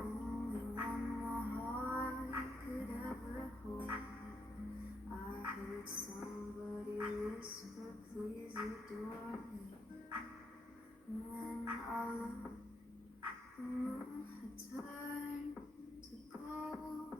only one my heart could ever hold. I heard somebody whisper, please adore me. And then I looked, the moon had turned to gold.